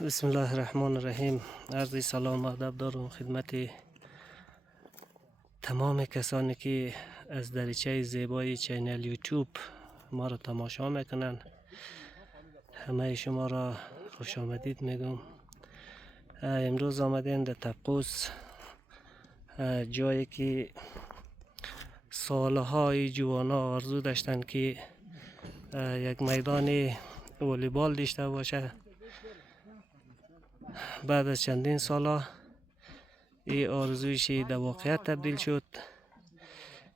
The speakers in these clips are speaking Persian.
بسم الله الرحمن الرحیم. عرض سلام و ادب دارم خدمت تمام کسانی که از دریچه زیبای چینل یوتیوب ما را تماشا میکنن. همه شما را خوش آمدید میگم. امروز آمدیم در تبقوس، جایی که سالهای جوانا آرزو داشتن که یک میدان والیبال داشته باشه. بعد از چندین سال این آرزویش در واقعیت تبدیل شد.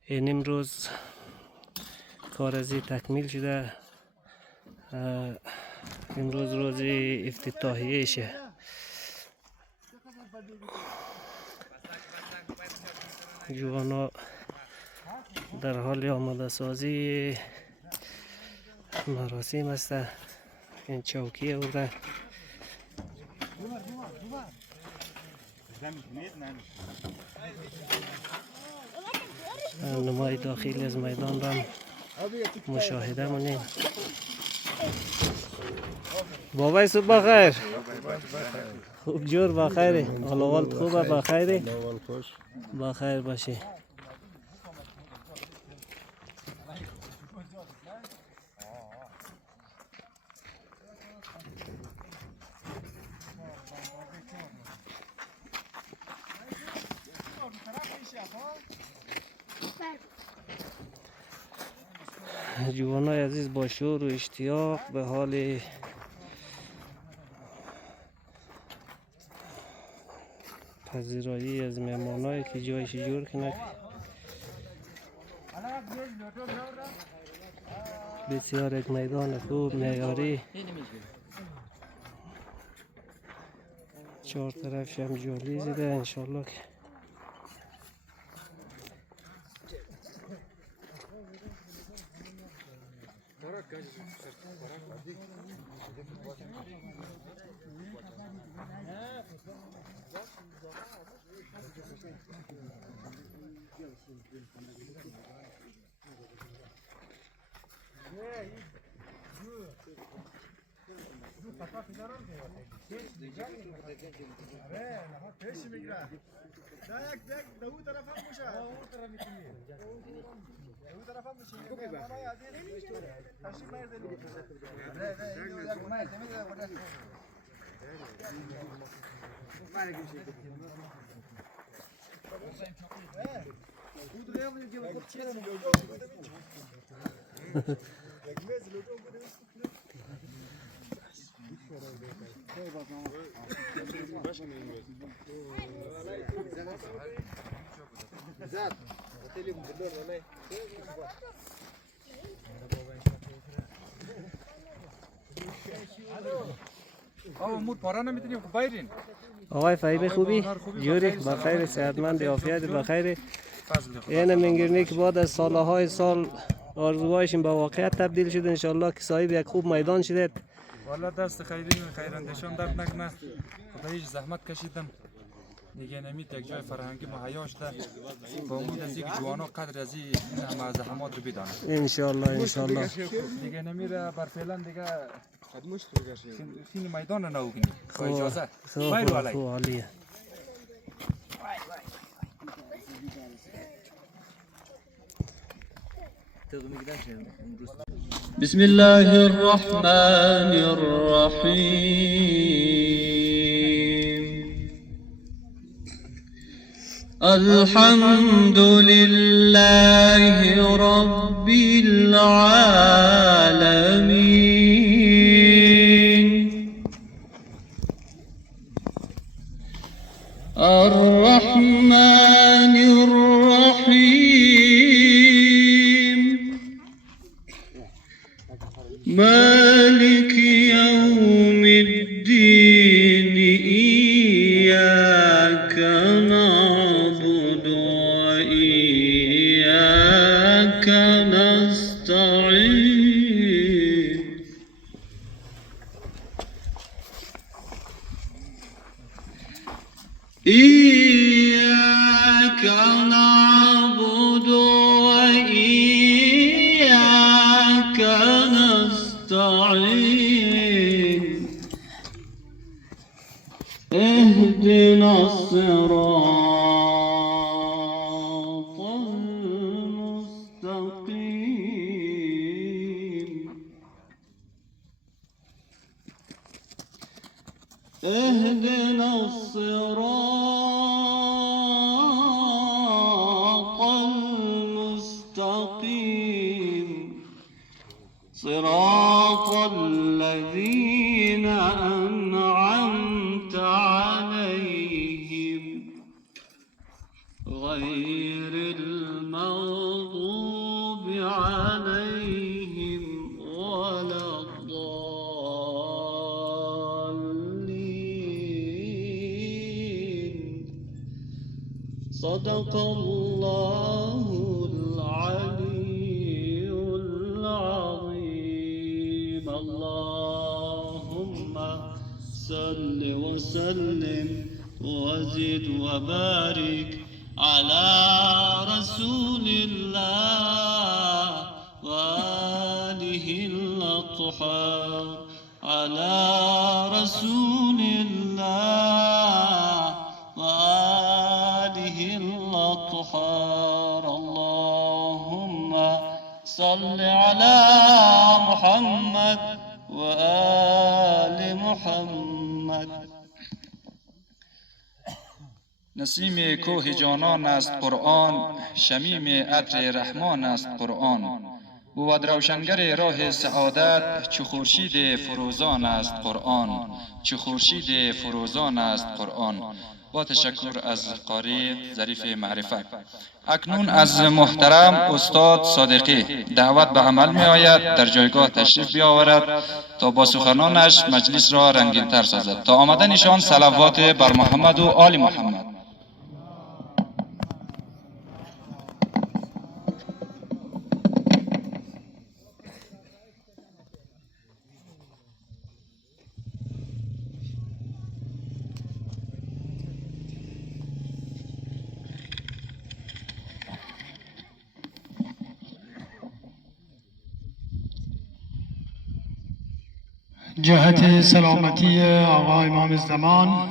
این امروز کار از تکمیل شده. امروز روز افتتاحیه‌شه. جوانا در حال آماده سازی مراسم است. این چوکی اوره نمای داخلی از میدان را مشاهده مونیم. بابای صبح بخیر. خوب جور بخیری؟ حالوالت خوبه؟ بخیری؟ بخیر باشی. جوانای عزیز با شور و اشتیاق به حال پذیرایی از مهمانایی که جایش جور کنه. بسیار یک میدان خوب معیاری، چهار طرف هم جولی زده. انشالله که آقای فهیب خوبی؟ جوری؟ بخیر، صحتمند، عافیت بخیر. این منگرنی که بعد از سالهای سال آرزوهایشون به واقعیت تبدیل شد. انشالله که صاحب یک خوب میدان شدید. والا دست خیری خیراندشان درد نکنه. خدا هیچ زحمت کشیدم دیگه نمید یک جای فرهنگی مهیا شده. با امید از اینکه جوانا قدر از این همه زحمات رو بدانند انشالله انشالله. دیگه نمیره بر فعلا دیگه فین میدان رو نوگنی با اجازه. خوب عالیه. بسم الله الرحمن الرحيم الحمد لله رب العالمين الرحمن الرحيم مالك يوم الدين إياك نعبد وإياك نستعين إياك نعبد وإياك نستعين اهدنا الصراط المستقيم اهدنا الصراط المستقيم صراط الذين أنعمت عليهم غير المغضوب عليهم ولا الضالين صدق الله العلي العظيم اللهم صل وسلم وزد وبارك على رسول الله وآله الأطهار على رسول الله وآله الأطهار اللهم صل على محمد وآل محمد نسیم کوه جانان است قرآن، شمیم عطر رحمان است قرآن. بود روشنگر راه سعادت، چو خورشید فروزان است قرآن، چو خورشید فروزان است قرآن. با تشکر از قاری ظریف معرفت. اکنون از محترم استاد صادقی دعوت به عمل می آید در جایگاه تشریف بیاورد تا با سخنانش مجلس را رنگین تر سازد. تا آمدنشان صلوات بر محمد و آل محمد. جهت سلامتی آقا امام زمان،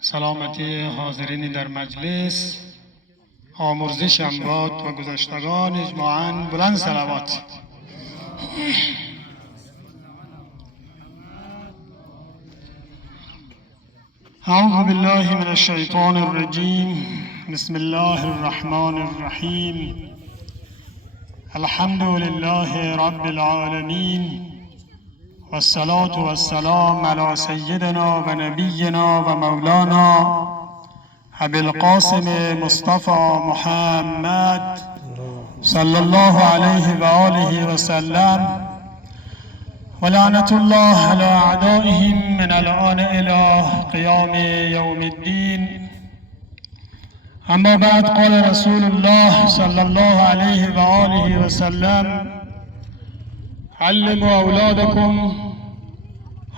سلامتی حاضرین در مجلس، آمرزش اموات و گذشتگان اجماعاً بلند صلوات. اعوذ بالله من الشیطان الرجیم بسم الله الرحمن الرحیم الحمد لله رب العالمین والصلاة والسلام على سيدنا ونبينا ومولانا أبي القاسم مصطفى محمد صلى الله عليه وآله وسلم ولعنة الله على أعدائهم من الآن إلى قيام يوم الدين. أما بعد، قال رسول الله صلى الله عليه وآله وسلم: علموا أولادكم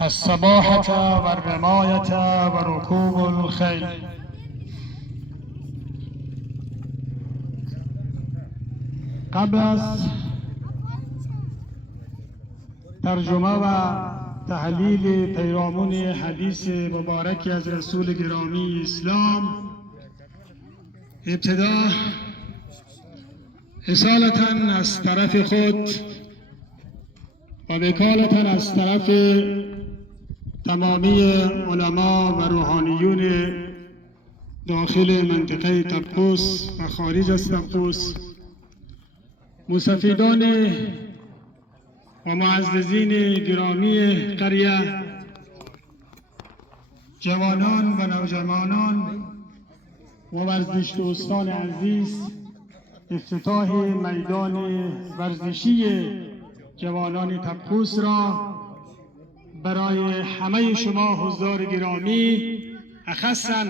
السباحة والرماية وركوب الخيل. قبل از ترجمه و تحلیل پیرامون حدیث مبارکی از رسول گرامی اسلام، ابتدا اصالتا از طرف خود و وکالتا از طرف تمامی علما و روحانیون داخل منطقه طبقوس و خارج از طبقوس، مستفیدان و معززین گرامی قریه، جوانان و نوجوانان و ورزش دوستان عزیز، افتتاح میدان ورزشی جوانان طبقوس را برای همه شما حضار گرامی، اخصاً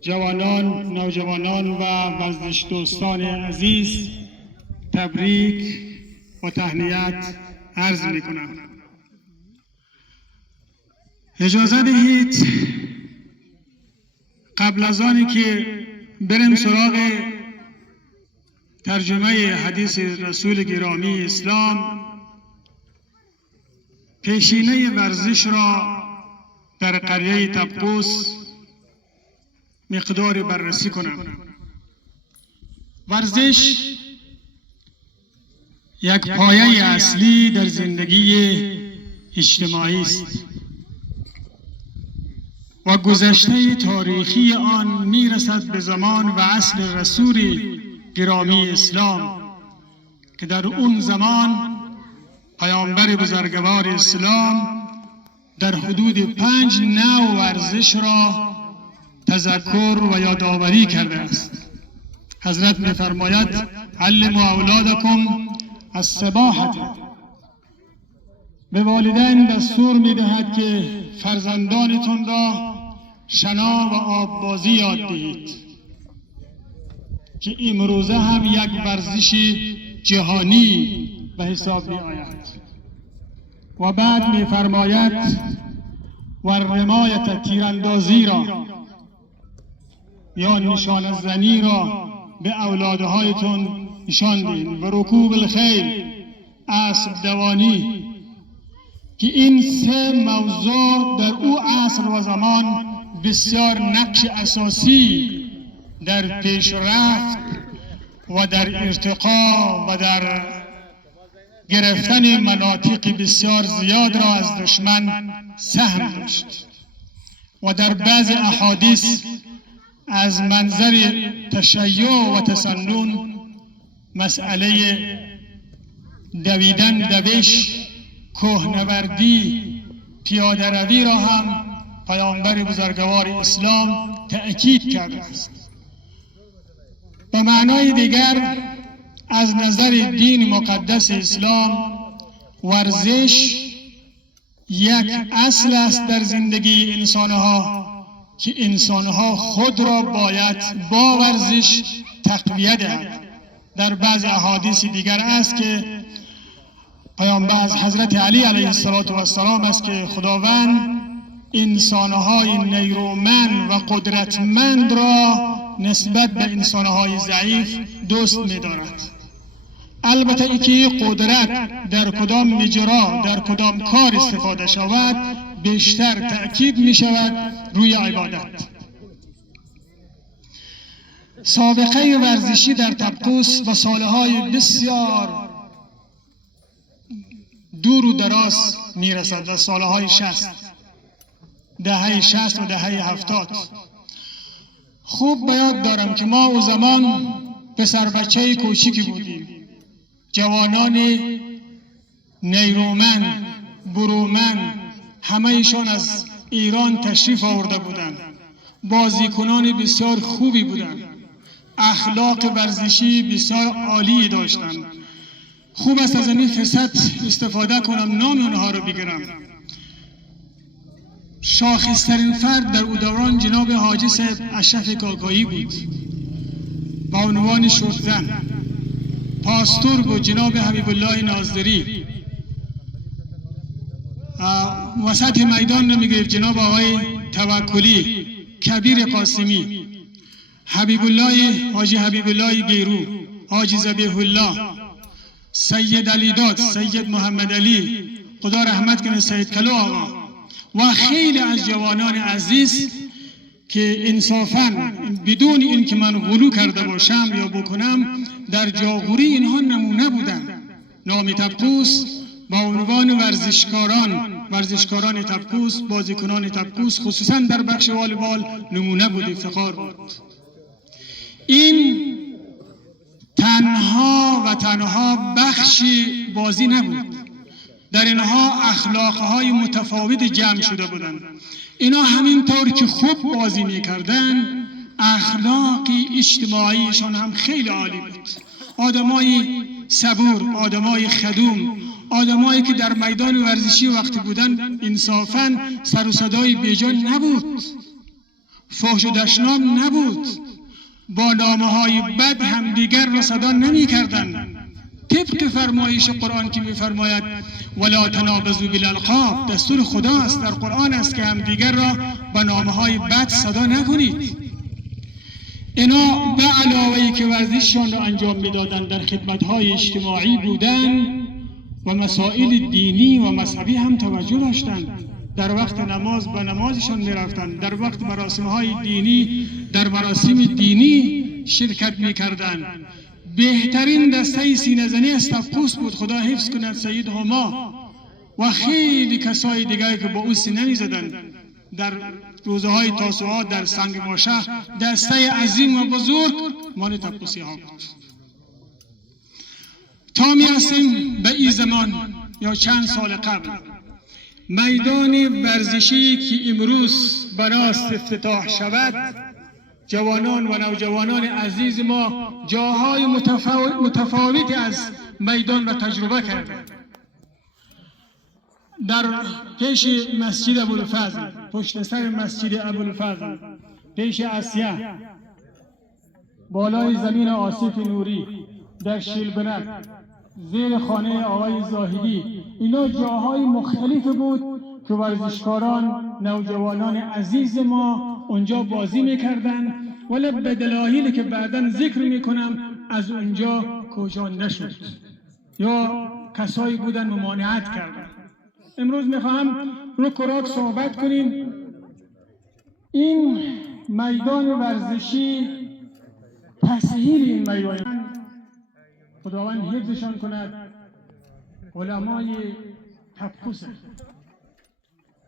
جوانان، نوجوانان و ورزش دوستان عزیز تبریک و تهنیت عرض می کنم. اجازه دهید قبل از آنی که بریم سراغ ترجمه حدیث رسول گرامی اسلام، پیشینه ورزش را در قریه طبقوس مقدار بررسی کنم. ورزش یک پایه اصلی در زندگی اجتماعی است و گذشته تاریخی آن میرسد به زمان و عصر رسول گرامی اسلام که در اون زمان پیامبر بزرگوار اسلام در حدود 5 نوع ورزش را تذکر و یادآوری کرده است. حضرت می‌فرماید علموا اولادکم السباحة. به والدین دستور می‌دهد که فرزندانتان را شنا و آببازی یاد دهید که امروزه هم یک ورزش جهانی به حساب می‌آید. و بعد می‌فرماید و رمایت تیراندازی را یا نشانه زنی را به اولادهایتون نشان دهید و رکوب الخیل، اسب دوانی، که این 3 موضوع در او عصر و زمان بسیار نقش اساسی در پیشرفت و در ارتقا و در گرفتن مناطق بسیار زیاد را از دشمن سهم داشت و در بعض احادیث از منظر تشیع و تسنن مسئله دویدن، دوش، کوهنوردی، پیاده روی را هم پیامبر بزرگوار اسلام تأکید کرده است. به معنای دیگر از نظر دین مقدس اسلام ورزش یک اصل است در زندگی انسانها که انسانها خود را باید با ورزش تقویت دهند. در بعض احادیث دیگر است که پیامبر از حضرت علی علیه السلام است که خداوند انسانهای نیرومند و قدرتمند را نسبت به انسانهای ضعیف دوست می‌دارد. البته اینکه قدرت در کدام مجرا، در کدام کار استفاده شود بیشتر تأکید می شود روی عبادت. سابقه ورزشی در طبقوس و سالهای بسیار دور و دراز می رسد و سالهای 60، دهه 60 و دهه 70. خوب به یاد دارم که ما او زمان پسر بچه کوچیکی بودیم. جوانان نیرومند، برومند، همه‌شان از ایران تشریف آورده بودند. بازیکنان بسیار خوبی بودند. اخلاق ورزشی بسیار عالی داشتند. خوب است از این فرصت استفاده کنم نام اونها را بگیرم. شاخصترین فرد در او دوران جناب حاجی صاحب اشرف کاکایی بود با عنوان شورتزن. پاستور بود جناب حبیب الله ناظری. وسط میدان رو میگرفت جناب آقای توکلی، کبیر قاسمی، حبیب الله، حاجی حبیب الله گیرو، حاجی ذبیح الله، سید علی داد، سید محمد علی، خدا رحمت کنه سید کلو آقا و خیلی از جوانان عزیز که انصافاً بدون این که من غلو کرده باشم یا بکنم در جاغوری اینها نمونه بودند. نام طبقوس با عنوان ورزشکاران طبقوس، بازیکنان طبقوس خصوصاً در بخش والیبال نمونه بود، افتخار بود. این تنها بخشی بازی نبود، در اینها اخلاقهای متفاوت جمع شده بودند. اینا همینطور که خوب بازی میکردن اخلاقی اجتماعیشان هم خیلی عالی بود. آدمای صبور، آدمای خدوم، آدمایی که در میدان ورزشی وقتی بودن انصافاً سر و صدای بیجان نبود، فحش و دشنام نبود، با نامه‌های بد همدیگر را صدا نمی کردن. طبق فرمایش قرآن که می فرماید ولا تنابزوا بالالقاب، دستور خدا است در قرآن است که همدیگر را با نامه‌های بد صدا نکنید. اینا به علاوه که ورزششان را انجام میدادند در خدمت‌های اجتماعی بودند و مسائل دینی و مذهبی هم توجه داشتند. در وقت نماز به نمازشان میرفتند، در وقت مراسم‌های دینی در مراسم دینی شرکت میکردند. بهترین دسته سینه‌زنی از تپوس بود، خدا حفظ کند سید هما و خیلی کسای دیگری که با او سینه می‌زدند. در روزهای تاسوعا در سنگ ماشه دسته عظیم و بزرگ مال تپوسی ها بود. تا می‌رسیم به این زمان یا چند سال قبل، میدان ورزشی که امروز بناست افتتاح شود، جوانان و نوجوانان عزیز ما جاهای متفاوتی از میدان را تجربه کردند. در پیش مسجد ابوالفضل، پشت سر مسجد ابوالفضل، پیش اسیا، بالای زمین آصف نوری، در شیلبنک، زیر خانه آقای زاهدی، اینا جاهای مختلف بود که ورزشکاران نوجوانان عزیز ما اونجا بازی میکردن، ولی به دلایلی که بعداً ذکر میکنم از اونجا کجا نشد یا کسایی بودن ممانعت کردن. امروز میخواهم رو کراک صحبت کنیم. این میدان ورزشی، تسهیل این میدان، خداوند حفظشان کند، علمای تپوس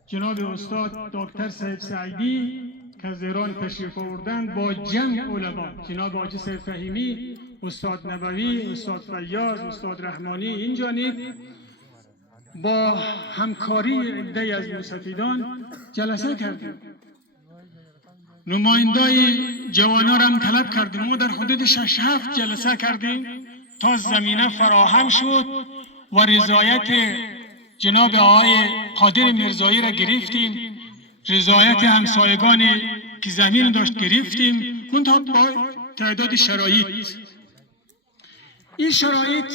جناب استاد دکتر صاحب سعیدی که از ایران تشریف آوردند با جمع علما، جناب حاجی سید فهیمی، استاد نبوی، استاد فیاض، استاد رحمانی، این جانب با همکاری عده‌ای از مستفیدان جلسه کردیم. نمایندای جوانان هم طلب کردیم. ما در حدود 6-7 جلسه کردیم تا زمینه فراهم شد و رضایت جناب آقای قادر میرزایی را گرفتیم، رضایت همسایگان که زمین داشت گرفتیم، منتها با تعداد شرایط. این شرایط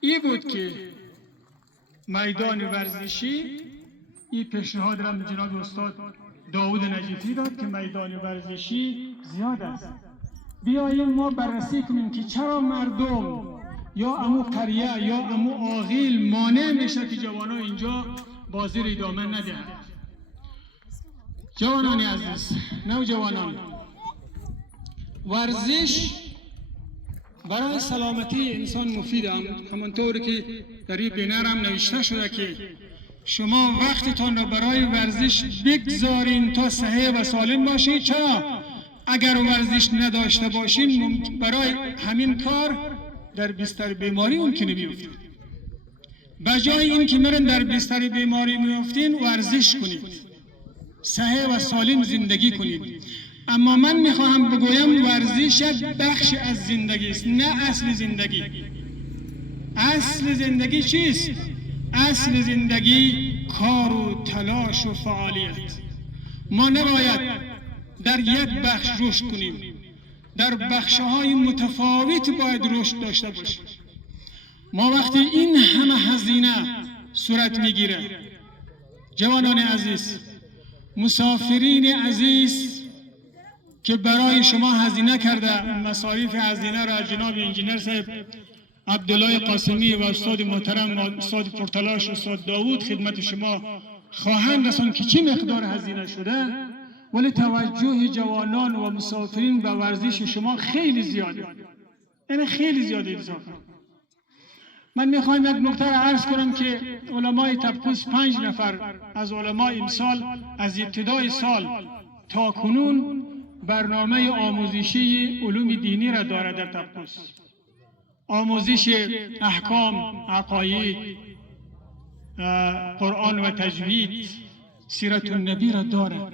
این بود که میدان ورزشی، این پیشنهاد را جناب استاد داود نجیفی داد که میدان ورزشی زیاد است، بیاییم ما بررسی کنیم که چرا مردم یا امو قریه یا امو آغیل مانع میشه که جوانان اینجا بازی را ادامه ندهند. جوانان عزیز، نوجوانان، ورزش برای سلامتی انسان مفید است. همانطور که در این بینر هم نوشته شده که شما وقتتان را برای ورزش بگذارین تا صحیح و سالم باشید. چرا؟ اگر ورزش نداشته باشین برای همین کار در بستر بیماری ممکنه بیفتید. بجای این که مرن در بستر بیماری میافتین، ورزش کنید، صحیح و سالم زندگی کنید. اما من میخواهم بگویم ورزش یک بخش از زندگی است، نه اصل زندگی. اصل زندگی چیست؟ اصل زندگی کار و تلاش و فعالیت. ما نباید در یک بخش رشد کنیم، در بخش‌های متفاوت باید رشد داشته باشیم. ما وقتی این همه هزینه صورت میگیره، جوانان عزیز، مسافرین عزیز که برای شما هزینه کرده، مصارف هزینه را جناب انجینر صاحب عبدالله قاسمی و استاد محترم و استاد پرتلاش استاد داوود خدمت شما خواهند رساند که چه مقدار هزینه شده، ولی توجه جوانان و مسافرین به ورزش شما خیلی زیاده، یعنی خیلی زیاده اضافه. من میخوایم یک نکته را عرض کنم که علمای تپوس 5 نفر از علمای امسال از ابتدای سال تا کنون برنامه آموزشی علوم دینی را دارد در تپوس. آموزش احکام، عقاید، قرآن و تجوید، سیرت النبی را دارد.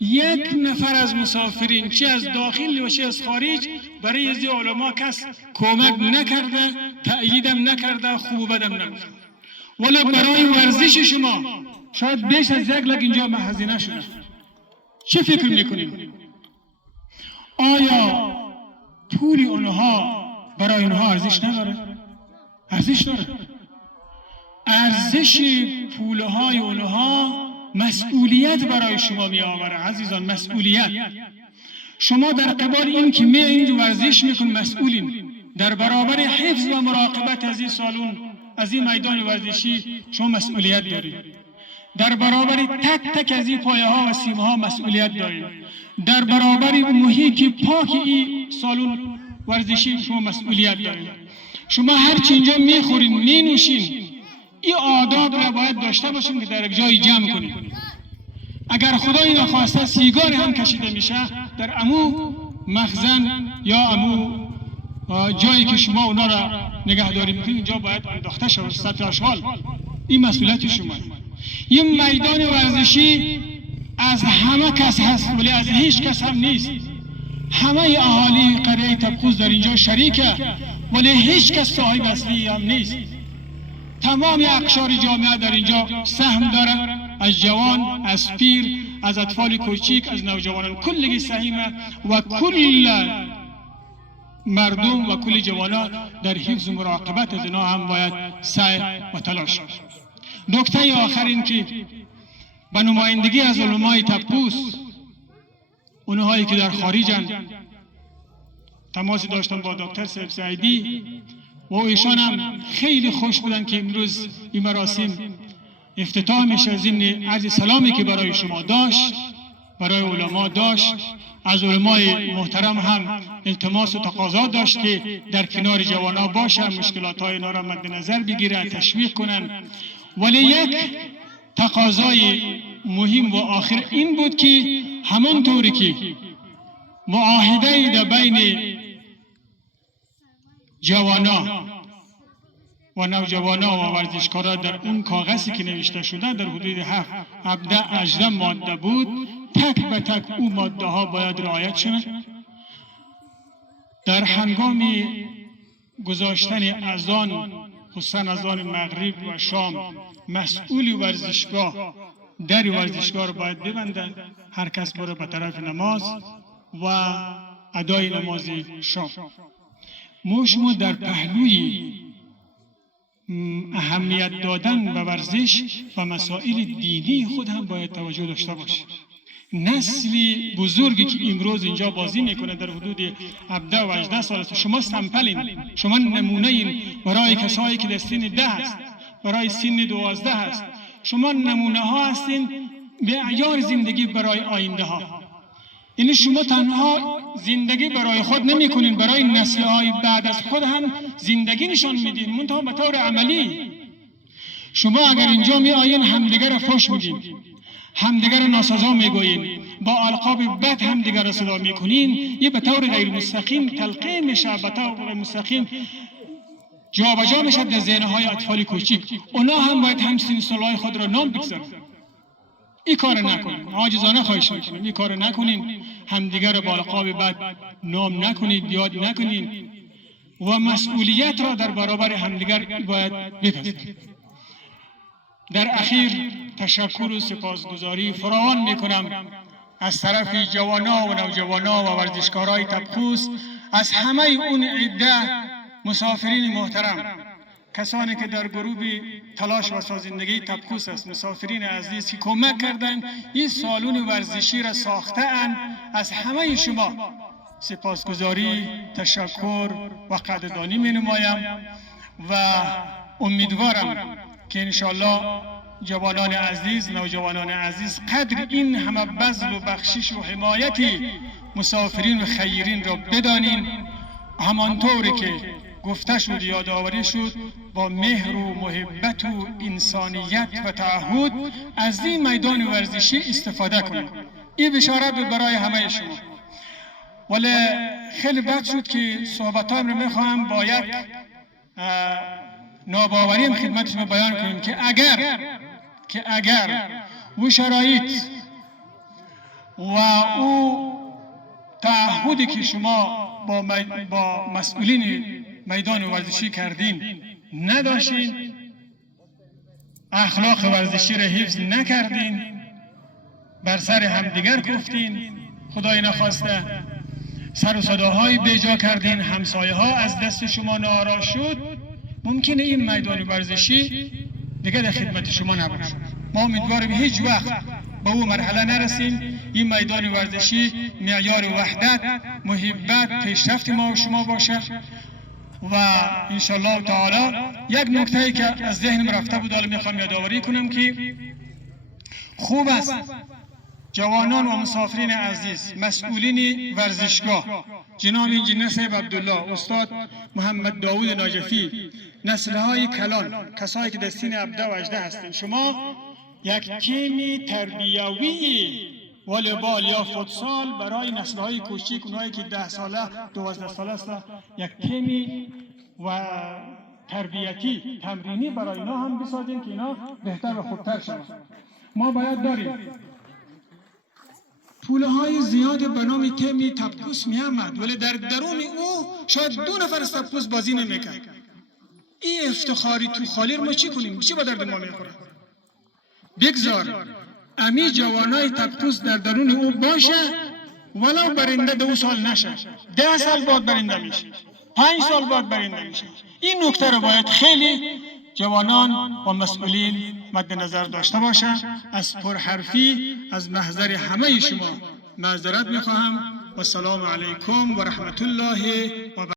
یک نفر از مسافرین چه از داخل و چه از خارج برای از علما کس کمک نکرده، تأییدم نکرده، خوب و بدم نگفته. ولی برای ورزش شما شاید بیش از 1 لک اینجا هزینه شده. چه فکر میکنیم؟ آیا پول اونها برای اونها ارزش نداره؟ ارزش داره. ارزش پولهای اونها مسئولیت برای شما می آوره. عزیزان، مسئولیت. شما در قبال این که می این ورزش میکن مسئولین. در برابر حفظ و مراقبت از این سالون، از این میدان ورزشی شما مسئولیت دارید. در برابر تک تک از این پایه ها و سیمه ها مسئولیت داریم. در برابر محیط پاک این سالن ورزشی شما مسئولیت دارید. شما هر چی اینجا میخورین مینوشین این آداب را باید داشته باشین که در یک جای جمع کنید. اگر خدای نخواسته سیگار هم کشیده میشه در امو مخزن یا امو جایی که شما اونا را نگهداری میکنید اینجا باید انداخته شود سطح اشغال. این مسئولیت شما. این میدان ورزشی از همه کس هست ولی از هیچ کس هم نیست. همه اهالی قریه تبخوز در اینجا شریکه ولی هیچ کس صاحب اصلی هم نیست. تمام اقشار جامعه در اینجا سهم داره، از جوان، از پیر، از اطفال کوچیک، از نوجوانان، کلگی سهیمه و کل مردم و کل جوانان در حفظ و مراقبت از اینا هم باید سعی و تلاش. نکته آخر این که به نمایندگی از علمای تبخوز، اونهایی که در خارجن، تماس داشتم با دکتر صاحب سعیدی و ایشان هم خیلی خوش بودن که امروز این مراسم افتتاح میشه. ضمن عرض سلامی که برای شما داشت، برای علما داشت، از علمای محترم هم التماس و تقاضا داشت که در کنار جوانا باشه، مشکلات های اینا را مد نظر بگیره، تشویق کنن. ولی یک تقاضای مهم و آخر این بود که همانطوری که معاهده در بین جوانا و نوجوانا و ورزشکارا در اون کاغذی که نوشته شده در حدود 17-18 ماده بود، تک به تک اون ماده ها باید رعایت شود. در هنگام گذاشتن اذان، خصوصا اذان مغرب و شام، مسئول ورزشگاه در ورزشگاه رو باید ببندن، هر کس بره به طرف نماز و ادای نماز شام. شما در پهلوی اهمیت دادن به ورزش و مسائل دینی خود هم باید توجه داشته باشید. نسل بزرگی که امروز اینجا بازی میکنه در حدود 17 و 18 سال است، شما سمپلین، شما نمونه این برای کسایی که در سن 10 است، برای سن 12 است. شما نمونه ها هستین معیار زندگی برای آینده ها. یعنی شما تنها زندگی برای خود نمی کنین، برای نسل های بعد از خود هم زندگی نشان میدین، منتها به طور عملی. شما اگر اینجا می آیین همدیگر را فحش میدین، همدیگر را ناسزا میگویین، با القاب بد همدیگر را صدا میکنین، یه به طور غیر مستقیم تلقی میشه، به طور مستقیم جابجا میشه در ذهنهای اطفال کوچیک. اونا هم باید همسن سالهای خود را نام بگذارن. این کار نکنین، عاجزانه خواهش میکنم این کار نکنین، همدیگر را با القاب بد نام نکنید، یاد نکنین و مسئولیت را در برابر همدیگر باید بپذیرید. در اخیر تشکر و سپاسگزاری فراوان میکنم از طرف جوانا و نوجوانا و ورزشکارای تبخوز، از همه اون عده مسافرین محترم، کسانی که در گروه تلاش و سازندگی تبخوز است، مسافرین عزیز که کمک کردند این سالن ورزشی را ساختند، از همه شما سپاسگزاری، تشکر و قدردانی می نمایم و امیدوارم که انشالله جوانان عزیز، نوجوانان عزیز قدر این همه بذل و بخشش و حمایت مسافرین و خیرین را بدانین، همانطوری که گفته شد، یادآوری شد، با مهر و محبت و انسانیت و تعهد از این میدان ورزشی استفاده کنید. این بشارت بود برای همه شما. ولی خیلی بد شد که صحبتام رو میخواهم با یک ناباوریم خدمت شما بیان کنیم که اگر او شرایط و او تعهدی که شما با مسئولین میدان ورزشی کردین نداشتین، اخلاق ورزشی را حفظ نکردین، بر سر همدیگر گفتین، خدای نخواسته سر و صداهای بیجا کردین، همسایه ها از دست شما ناراض شد، ممکنه این میدان ورزشی دیگه در خدمت شما نباشه. ما امیدواریم هیچ وقت به اون مرحله نرسیم. این میدان ورزشی معیار وحدت، محبت، پیشرفت ما و شما باشه و انشالله تعالی یک نکته که از ذهنم رفته بود حالا میخوام یادآوری کنم که خوب است جوانان و مسافرین عزیز، مسئولین ورزشگاه، جناب انجینر صاحب عبدالله، استاد محمد داوود ناجفی، نسل‌های کلان، کسایی که دستین 17 و 18 هستند، شما یک تیم تربیوی والیبال یا فوتسال برای نسل‌های کوچک، اونایی که 10 ساله 12 ساله است، یک تیم و تربیتی تمرینی برای اینا هم بسازیم که اینا بهتر و خوبتر شوند. ما باید داریم پولهای زیاد به نام تیم تپوس می آمد، ولی در درون او شاید 2 نفر از تپوس بازی نمیکرد. این افتخاری تو خالی ما چی کنیم؟ چی با درد ما میخوره؟ بگذار امی جوانای تپوس در درون او باشه، ولو برنده 2 سال نشه، 10 سال بعد برنده میشه، 5 سال بعد برنده میشه. این نکته رو باید خیلی جوانان و مسئولین مد نظر داشته باشه. از پرحرفی از محضر همه شما معذرت میخواهم و السلام علیکم و رحمت الله و